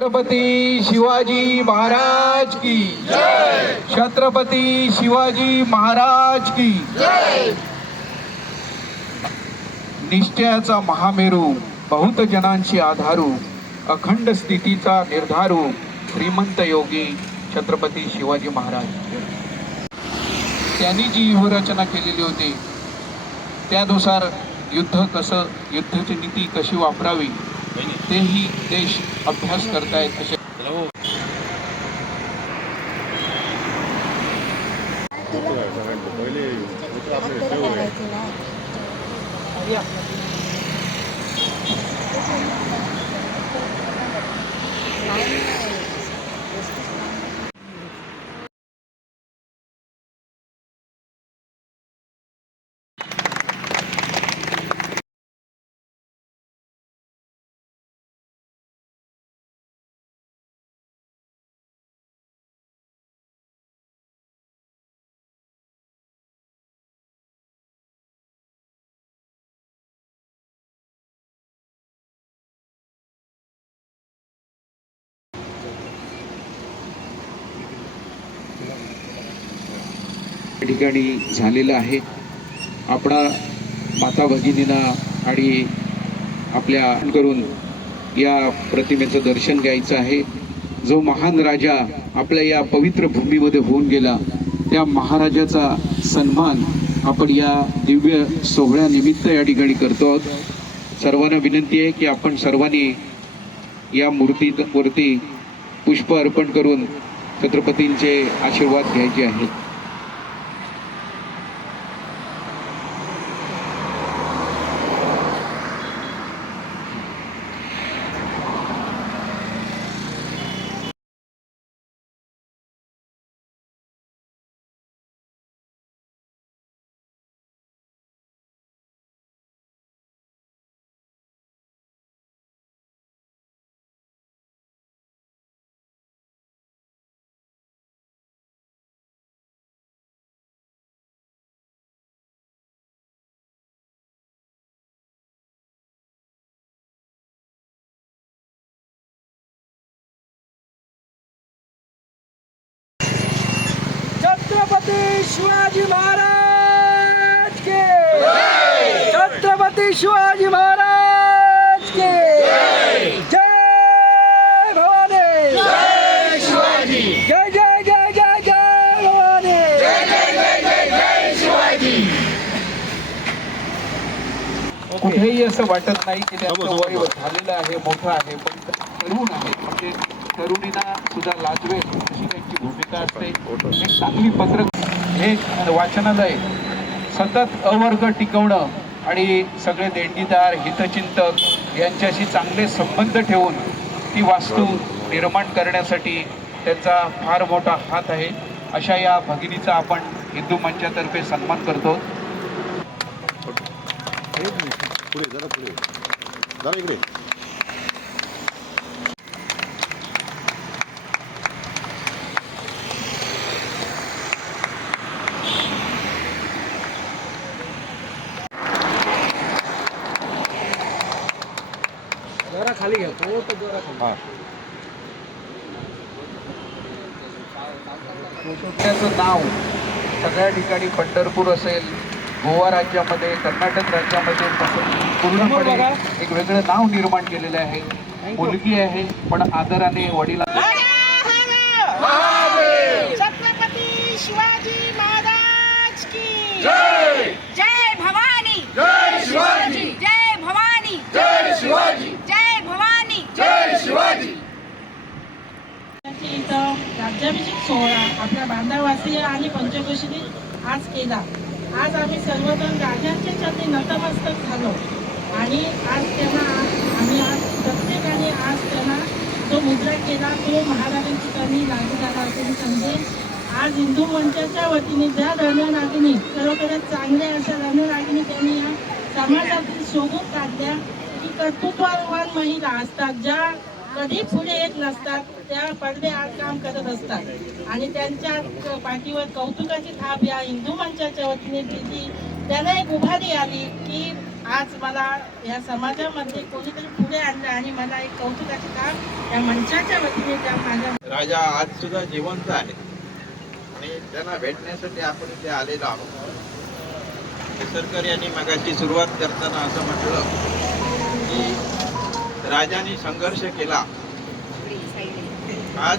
छत्रपती शिवाजी महाराज की छत्रपती शिवाजी महाराज की निश्चयाचा महामेरू बहुत जनांशी आधारू अखंड स्थितीचा निर्धारू श्रीमंत योगी छत्रपती शिवाजी महाराज त्यांनी जी व्यूहरचना केलेली होती त्यानुसार युद्ध कसं युद्धाची नीती कशी वापरावी तेही देश अभ्यास करतायत असे या ठिकाणी झालेलं आहे. आपणा माता भगिनींना आणि आपल्या करून या प्रतिमेचं दर्शन घ्यायचं आहे. जो महान राजा आपल्या या पवित्र भूमीमध्ये होऊन गेला त्या महाराजाचा सन्मान आपण या दिव्य सोहळ्यानिमित्त या ठिकाणी करतो आहोत. सर्वांना विनंती आहे की आपण सर्वांनी या मूर्तीवरती पुष्प अर्पण करून छत्रपतींचे आशीर्वाद घ्यायचे आहेत छत्रपती शिवाजी महाराज के छत्रपती शिवाजी महाराज के जय। भवानी। जय शिवाजी। जय जय जय जय जय भवानी। कुठेही असं वाटत नाही की त्यांचं वय झालेलं आहे मोठं आहे पण तरुण आहे. म्हणजे तरुणींना सुद्धा लाजवेल अशी त्यांची भूमिका असते. एक चांगली पत्रक हे वाचनालय सतत अवर्ग टिकवणं आणि सगळे देणगीदार हितचिंतक यांच्याशी चांगले संबंध ठेवून ती वास्तू निर्माण करण्यासाठी त्यांचा फार मोठा हात आहे. अशा या भगिनीचा आपण हिंदू मंचातर्फे सन्मान करतो. पुढे जरा पुढे. जरा इकडे जरा खाली घ्या. तो तो जरा हा. त्याचं नाव सगळ्या ठिकाणी पंढरपूर असेल गोवा राज्यामध्ये कर्नाटक राज्यामध्ये पूर्णपणे एक वेगळं नाव निर्माण केलेलं आहे. मुलगी आहे पण आदराने वडिला छत्रपती शिवाजी महाराज की जय जय भवानी जय शिवाजी जय भवानी जय शिवाजी जय भवानी जय शिवाजी त्यांच्या इथं राज्याभिषेक सोहळा आपल्या बांधावासी आणि पंचकोशीने आज केला. आज आम्ही सर्वजण राजांच्या चरणी नतमस्तक झालो. आणि आज त्यांना आम्ही आज प्रत्येकाने आज त्यांना जो मुद्रा केला तो महाराजांची कमी लागू झाला असं मी आज हिंदू मंचाच्या वतीने ज्या रणरागिनी खरोखर चांगल्या अशा रणरागिनी त्यांनी या समाजातील शोधून काढल्या. की कर्तृत्ववान महिला असतात ज्या कधी पुढे येत नसतात त्या पडदे आज काम करत असतात. आणि त्यांच्या पाठीवर कौतुकाची थाप या हिंदू मंचाच्या वतीने दिली. त्यांना एक उभारी आली की आज मला या समाजामध्ये कोणीतरी पुढे आणलं आणि मला एक कौतुकाची काम या मंचाच्या वतीने त्या माझ्या राजा आज सुद्धा जिवंत आहे. आणि त्यांना भेटण्यासाठी आपण इथे आलेलो आहोत. सरकार यांनी मगाची सुरुवात करताना असं म्हटलं की राजाने संघर्ष केला. आज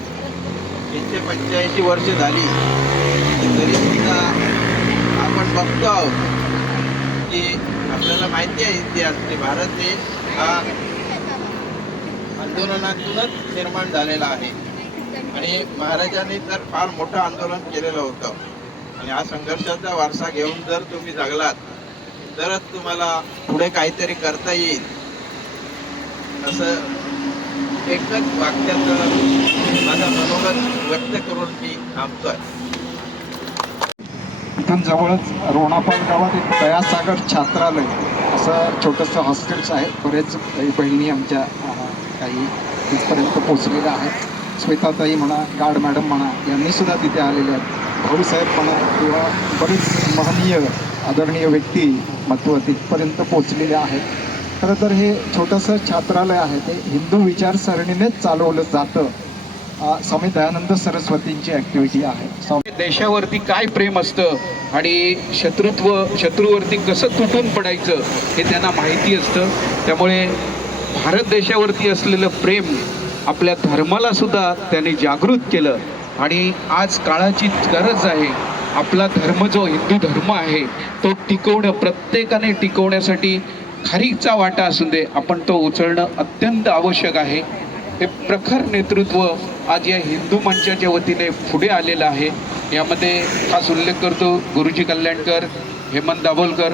एकशे पंच्याऐंशी वर्ष झाली. तरी सुद्धा आपण बघतो आहोत की आपल्याला माहिती आहे इतिहास की भारत देश हा आंदोलनातूनच निर्माण झालेला आहे. आणि महाराजांनी तर फार मोठं आंदोलन केलेलं होतं. आणि हा संघर्षाचा वारसा घेऊन जर तुम्ही जगलात तरच तुम्हाला पुढे काहीतरी करता येईल. असं एकच वाक्यात माझा मनोगत व्यक्त करून मी थांबतोय इथून जवळच रोणापाल गावात एक दयासागर छात्रालय असं छोटंसं हॉस्टेल्स आहे. बरेच काही बहिणी आमच्या काही तिथपर्यंत पोचलेल्या आहेत. श्वेताताई म्हणा गार्ड मॅडम म्हणा यांनी सुद्धा तिथे आलेले आहेत. भाऊसाहेब म्हणा किंवा बरेच महनीय आदरणीय व्यक्ती महत्त्व तिथपर्यंत पोचलेल्या आहेत. खरं तर हे छोटंसं छात्रालय आहे. ते हिंदू विचारसरणीनेच चालवलं जातं. स्वामी दयानंद सरस्वतींची ॲक्टिव्हिटी आहे. स्वामी देशावरती काय प्रेम असतं आणि शत्रुत्व शत्रूवरती कसं तुटून पडायचं हे त्यांना माहिती असतं. त्यामुळे भारत देशावरती असलेलं प्रेम आपल्या धर्माला सुद्धा त्यांनी जागृत केलं. आणि आज काळाची गरज आहे. आपला धर्म जो हिंदू धर्म आहे तो टिकवणं प्रत्येकाने टिकवण्यासाठी खारीचा वाटा असू दे आपण तो उचलणं अत्यंत आवश्यक आहे. हे प्रखर नेतृत्व आज या हिंदू मंचाच्या वतीने पुढे आलेलं आहे. यामध्ये खास उल्लेख करतो गुरुजी कल्याणकर हेमंत दाभोलकर.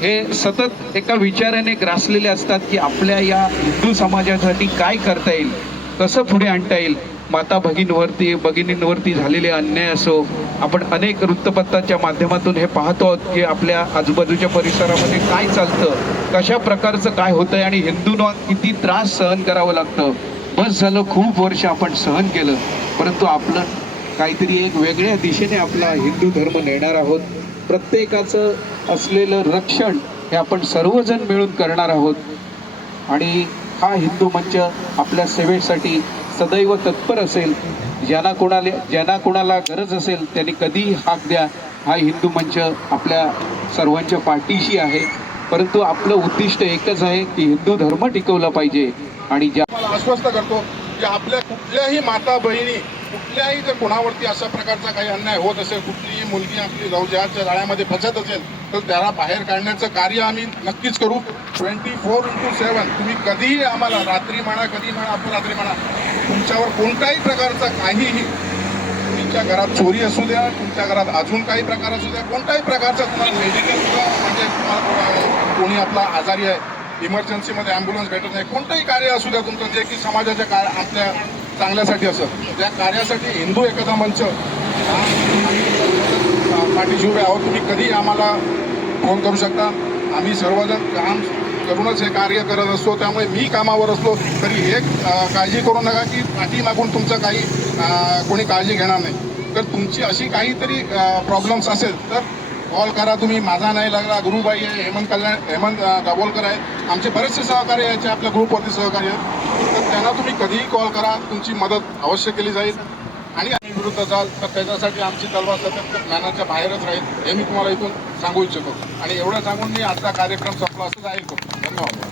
हे सतत एका विचाराने ग्रासलेले असतात की आपल्या या हिंदू समाजासाठी काय करता येईल कसं पुढे आणता येईल. माता भगिनीवरती भगिनींवरती झालेले अन्याय असो आपण अनेक वृत्तपत्राच्या माध्यमातून हे पाहतो आहोत की आपल्या आजूबाजूच्या परिसरामध्ये काय चालतं कशा प्रकारचं काय होतंय आणि हिंदूंना किती त्रास सहन करावं लागतं. बस झालं खूप वर्ष आपण सहन केलं परंतु आपलं काहीतरी एक वेगळ्या दिशेने आपला हिंदू धर्म नेणार आहोत. प्रत्येकाचं असलेलं रक्षण हे आपण सर्वजण मिळून करणार आहोत. आणि हा हिंदू मंच आपल्या सेवेसाठी सदैव तत्पर असेल. ज्यांना कोणाला ज्यांना कोणाला गरज असेल त्यांनी कधीही हाक द्या. हा हिंदू मंच आपल्या सर्वांच्या पाठीशी आहे. परंतु आपलं उद्दिष्ट एकच आहे की हिंदू धर्म टिकवला पाहिजे. आणि ज्या आश्वस्त करतो की आपल्या कुठल्याही माता बहिणी कुठल्याही जर कोणावरती अशा प्रकारचा काही अन्याय होत असेल कुठलीही मुलगी आपली जाऊच्या जाळ्यामध्ये फसत असेल तर त्याला बाहेर काढण्याचं कार्य आम्ही नक्कीच करू. ट्वेंटी फोर इंटू सेवन तुम्ही कधीही आम्हाला रात्री म्हणा कधी म्हणा अपरात्री म्हणा तुमच्यावर कोणत्याही प्रकारचा काहीही तुमच्या घरात चोरी असू द्या तुमच्या घरात अजून काही प्रकार असू द्या कोणत्याही प्रकारचा तुम्हाला मेडिकल म्हणजे तुम्हाला कोणी आपला आजारी आहे इमर्जन्सीमध्ये ॲम्ब्युलन्स भेटत नाही कोणतंही कार्य असू द्या तुमचं जे की समाजाच्या काय आपल्या चांगल्यासाठी असं. त्या कार्यासाठी हिंदू एकता मंच पाठीशी उभे आहोत तुम्ही कधी आम्हाला फोन करू शकता. आम्ही सर्वजण काम करूनच हे कार्य करत असतो. त्यामुळे मी कामावर असलो तरी हे काळजी करू नका की पाठी मागून तुमचं काही कोणी काळजी घेणार नाही. तर तुमची अशी काहीतरी प्रॉब्लेम्स असेल तर कॉल करा तुम्ही. माझा नाही लागला गुरुबाई आहे हेमंत कल्याण हेमंत दाभोलकर आहेत. आमचे बरेचसे सहकार्य यायचे आपल्या ग्रुपवरती सहकारी आहेत. तर त्यांना तुम्ही कधीही कॉल करा. तुमची मदत अवश्य केली जाईल. आणि आम्ही विरुद्ध जाल तर त्याच्यासाठी आमची तलवार सतत ज्ञानाच्या बाहेरच राहील हे मी तुम्हाला इथून सांगू इच्छितो. आणि एवढं सांगून मी आजचा कार्यक्रम संपला असं जाईल तो धन्यवाद